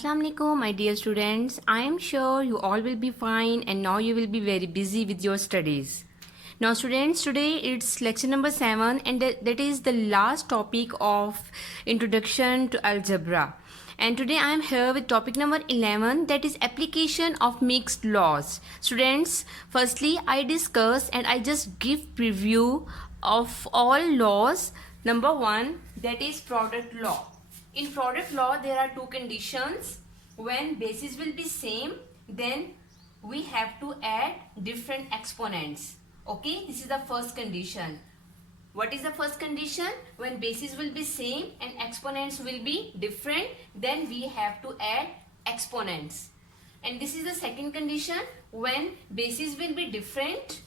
Assalamu alaikum, my dear students. I am sure you all will be fine and now you will be very busy with your studies. Now students, today it's lecture number 7 and that is the last topic of introduction to algebra. And today I am here with topic number 11, that is application of mixed laws. Students, firstly I discuss and I just give preview of all laws. Number 1, that is product law. In product law, there are two conditions. When bases will be same, then we have to add different exponents. Okay, this is the first condition. What is the first condition? When bases will be same and exponents will be different, then we have to add exponents. And this is the second condition. When bases will be different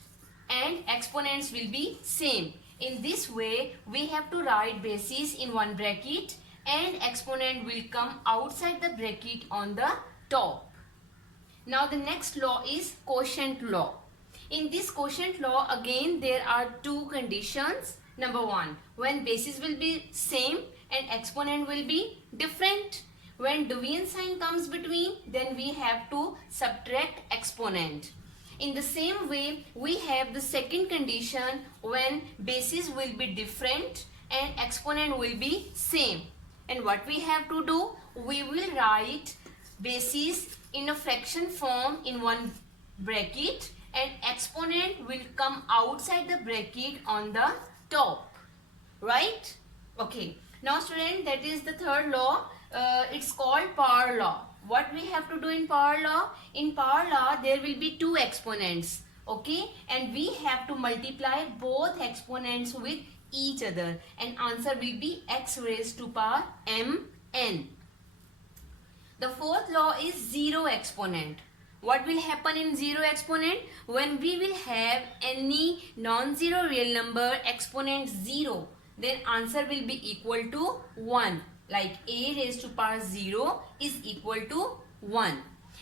and exponents will be same. In this way, we have to write bases in one bracket and exponent will come outside the bracket on the top. Now the next law is quotient law. In this quotient law, again there are two conditions. Number 1, when bases will be same and exponent will be different. When division sign comes between, then we have to subtract exponent. In the same way, we have the second condition when bases will be different and exponent will be same. And what we have to do? We will write bases in a fraction form in one bracket and exponent will come outside the bracket on the top. Right? Okay. Now student, that is the third law. It's called power law. What we have to do in power law? In power law, there will be two exponents. Okay? And we have to multiply both exponents with each other and answer will be x raised to power mn. The fourth law is zero exponent. What will happen in zero exponent? When we will have any non-zero real number exponent 0, then answer will be equal to 1. Like a raised to power 0 is equal to 1.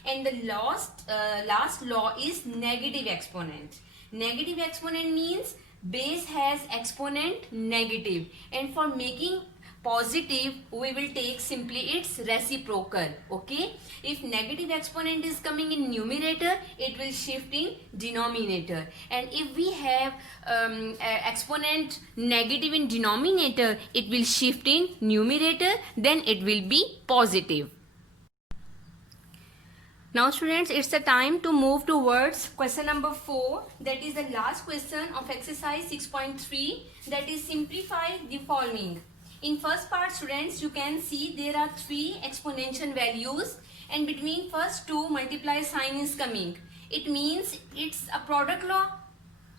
And the last law is negative exponent. Negative exponent means base has exponent negative, and for making positive we will take simply its reciprocal. Okay, if negative exponent is coming in numerator, it will shift in denominator, and if we have exponent negative in denominator, it will shift in numerator, then it will be positive. Now students, it's the time to move towards question number 4, that is the last question of exercise 6.3, that is simplify the following. In first part students, you can see there are 3 exponential values and between first 2 multiply sign is coming. It means it's a product law.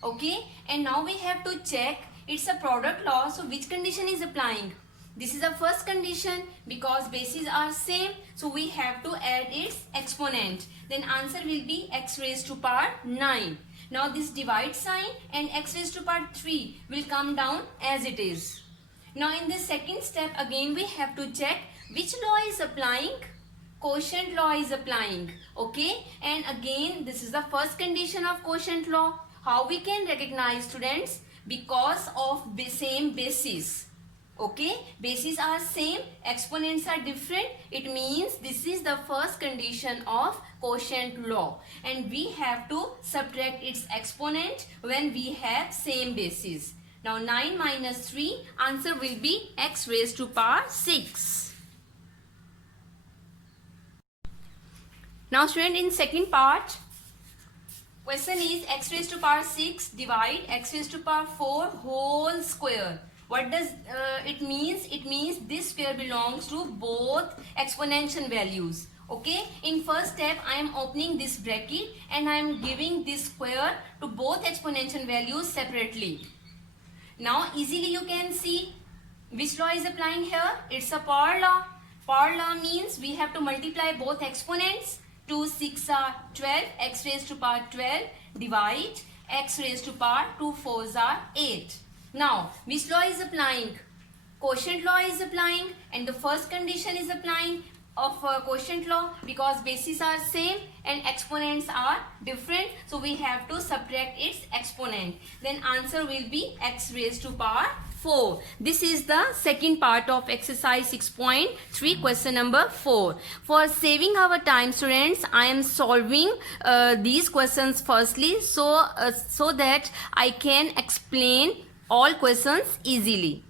Okay, and now we have to check it's a product law, so which condition is applying? This is the first condition, because bases are same, so we have to add its exponent. Then answer will be x raised to power 9. Now this divide sign and x raised to power 3 will come down as it is. Now in this second step, again we have to check which law is applying. Quotient law is applying. Okay, and again this is the first condition of quotient law. How we can recognize students? Because of same basis. Okay, bases are same, exponents are different. It means this is the first condition of quotient law, and we have to subtract its exponent when we have same basis. Now 9 minus 3, answer will be x raised to power 6. Now student, in second part, question is x raised to power 6 divide x raised to power 4 whole square. What does it means? It means this square belongs to both exponential values. Okay, in first step I am opening this bracket and I am giving this square to both exponential values separately. Now easily you can see which law is applying here. It's a power law. Power law means we have to multiply both exponents. 2 6 are 12, x raised to power 12 divide x raised to power 2 4s are 8. Now, which law is applying? Quotient law is applying, and the first condition is applying. of quotient law, because bases are same and exponents are different, so we have to subtract its exponent. Then answer will be x raised to power 4. This is the second part of exercise 6.3, question number 4. For saving our time, students, I am solving these questions firstly, so that I can explain all questions easily.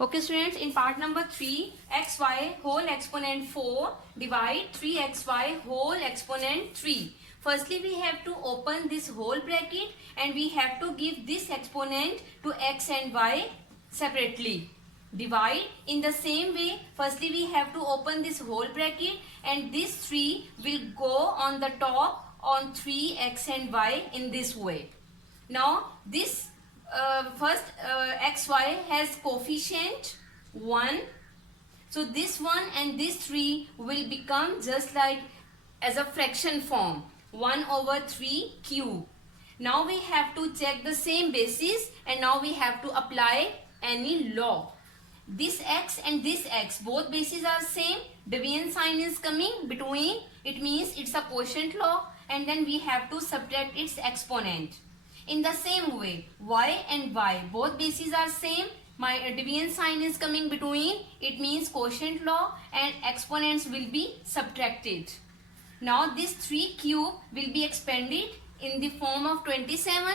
Okay students, in part number 3, xy whole exponent 4 divide 3xy whole exponent 3. Firstly, we have to open this whole bracket and we have to give this exponent to x and y separately. Divide in the same way. Firstly, we have to open this whole bracket and this 3 will go on the top on 3x and y in this way. Now this xy has coefficient 1, so this 1 and this 3 will become just like as a fraction form, 1 over 3 cube. Now we have to check the same basis and now we have to apply any law. This x and this x, both bases are same, division sign is coming between, it means it's a quotient law, and then we have to subtract its exponent. In the same way, y and y, both bases are same, my division sign is coming between, it means quotient law, and exponents will be subtracted. Now this 3 cube will be expanded in the form of 27.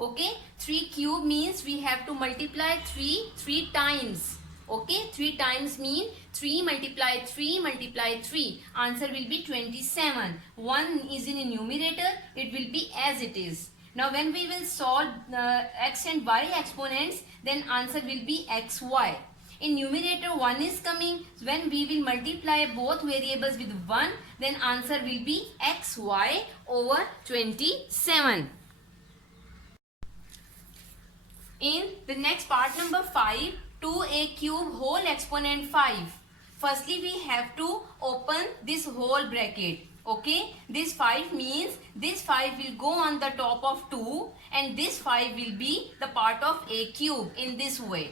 Okay, 3 cube means we have to multiply 3 times. Okay, 3 times mean 3 multiply 3 multiply 3. Answer will be 27. 1 is in the numerator, it will be as it is. Now when we will solve x and y exponents, then answer will be xy. In numerator 1 is coming. When we will multiply both variables with 1, then answer will be xy over 27. In the next part number 5, 2a cube whole exponent 5. Firstly, we have to open this whole bracket. Okay, this 5 means this 5 will go on the top of 2 and this 5 will be the part of a cube in this way.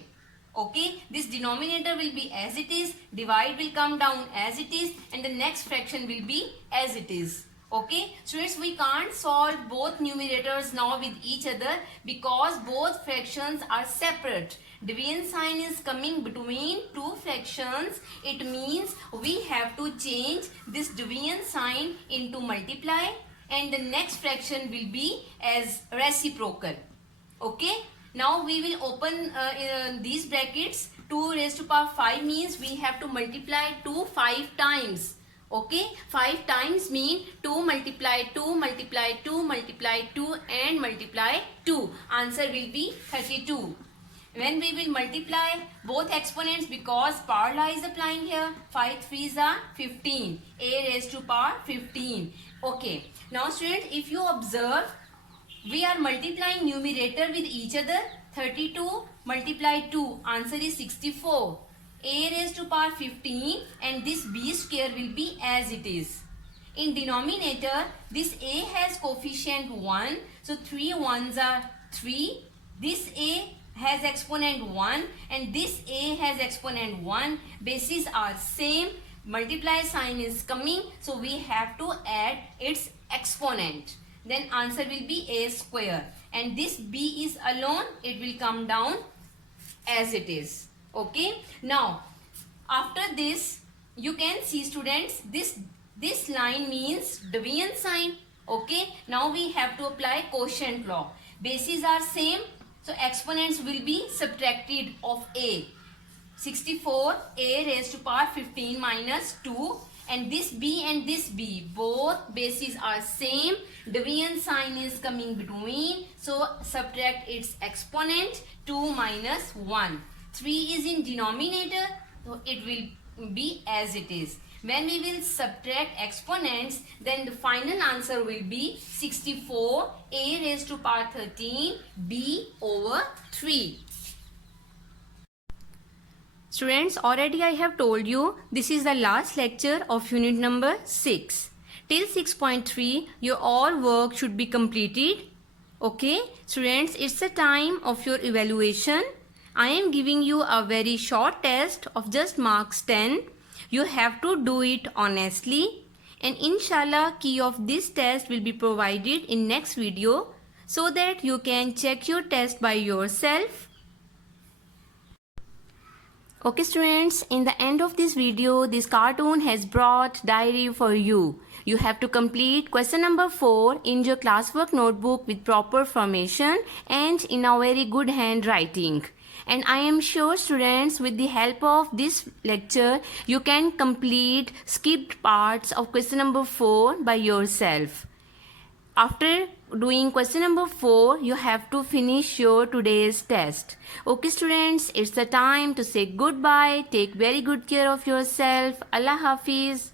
Okay, this denominator will be as it is, divide will come down as it is, and the next fraction will be as it is. Okay, students, we can't solve both numerators now with each other because both fractions are separate. Division sign is coming between two fractions. It means we have to change this division sign into multiply and the next fraction will be as reciprocal. Okay, now we will open these brackets. 2 raised to power 5 means we have to multiply 2 5 times. Okay, 5 times mean 2 multiply 2 multiply 2 multiply 2 and multiply 2. Answer will be 32. When we will multiply both exponents, because power law is applying here, 5 3s are 15, a raised to power 15. Okay, now students, if you observe, we are multiplying numerator with each other. 32 multiply 2, answer is 64. A raised to power 15 and this b square will be as it is. In denominator, this a has coefficient 1, so 3 1s are 3. This a has exponent 1 and this a has exponent 1. Bases are same. Multiply sign is coming, so we have to add its exponent. Then answer will be a square. And this b is alone, it will come down as it is. Okay. Now, after this, you can see students, this line means division sign. Okay. Now we have to apply quotient law. Bases are same. So exponents will be subtracted of a. 64 a raised to power 15 minus 2, and this b and this b, both bases are same. Division sign is coming between, so subtract its exponent. 2 minus 1. 3 is in denominator, so it will be as it is. When we will subtract exponents, then the final answer will be 64 a raised to power 13 b over 3. Students, already I have told you this is the last lecture of unit number 6. Till 6.3 your all work should be completed. Okay, students, it's the time of your evaluation. I am giving you a very short test of just marks 10. You have to do it honestly, and inshallah key of this test will be provided in next video so that you can check your test by yourself. Okay students, in the end of this video, this cartoon has brought diary for you. You have to complete question number 4 in your classwork notebook with proper formation and in a very good handwriting. And I am sure students, with the help of this lecture, you can complete skipped parts of question number 4 by yourself. After doing question number 4, you have to finish your today's test. Okay students, it's the time to say goodbye. Take very good care of yourself. Allah Hafiz.